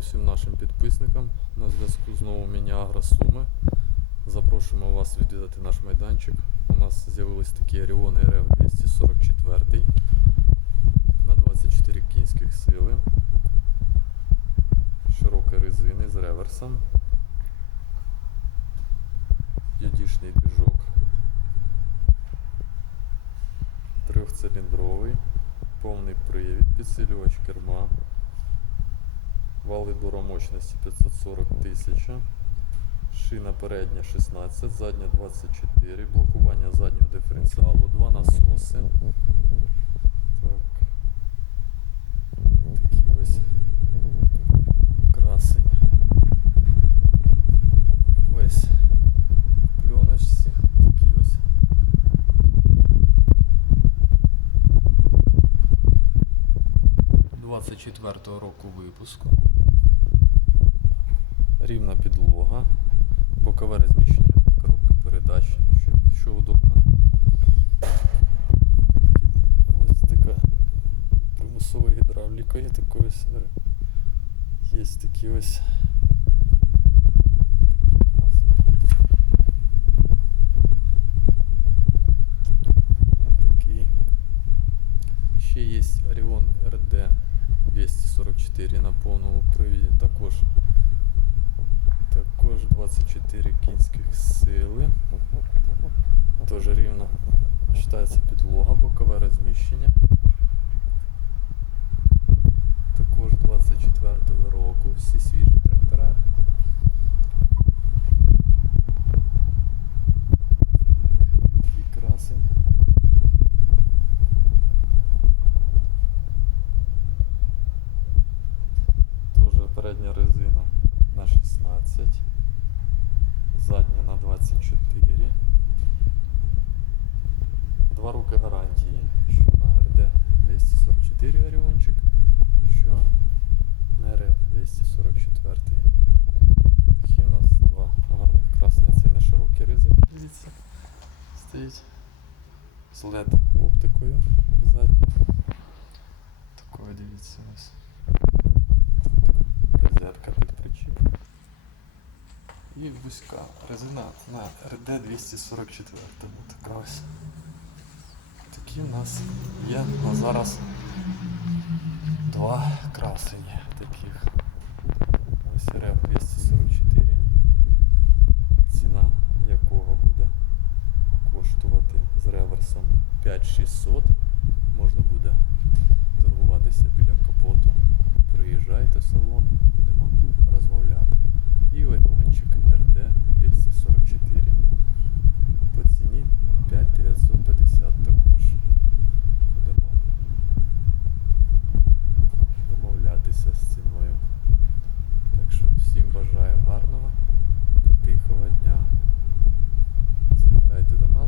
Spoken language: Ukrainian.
всім нашим підписникам. На зв'язку знову Міні-Агро Суми. Запрошуємо вас відвідати наш майданчик. У нас з'явились такі Оріон РФ 244 на 24 кінських сили. Широкої резини з реверсом. Юдішний двіжок. Трьохциліндровий. Повний привід, підсилювач керма. Вал відбору мощності 540 тисяч. Шина передня 16, задня 24, блокування заднього диференціалу, два насоси. Так. Такий ось красень. Весь пленочці. Такий ось. Двадцять четвертого року випуску. Рівна підлога, бокове розміщення коробки передач, що, що удобно. Ось така примусова гідравліка є такої ось. Є такі ось. Ще є Orion RD 244 на повному привіді. Також 24 кінських сили. Теж рівно вважається підлога, бокове розміщення. Також 24-го року, всі свіжі трактора. Такий красень. Передня резина на 16, задня на 24. Два роки гарантії, що на РД 244 Оріончик, що на РФ 244. Такі у нас два гарних красних, це на широкій резині. Дивіться, стоїть з LED оптикою задньою. Такою дивіться ось. Розетка під причіп. І вузька резина на РД 244. Така ось. Такі в нас є на зараз два красені таких. Ось РФ 244. Ціна якого буде коштувати з реверсом 5600. Можна буде торгуватися біля капоту. Приїжджайте в салон, бажаю гарного та тихого дня. Завітайте до нас.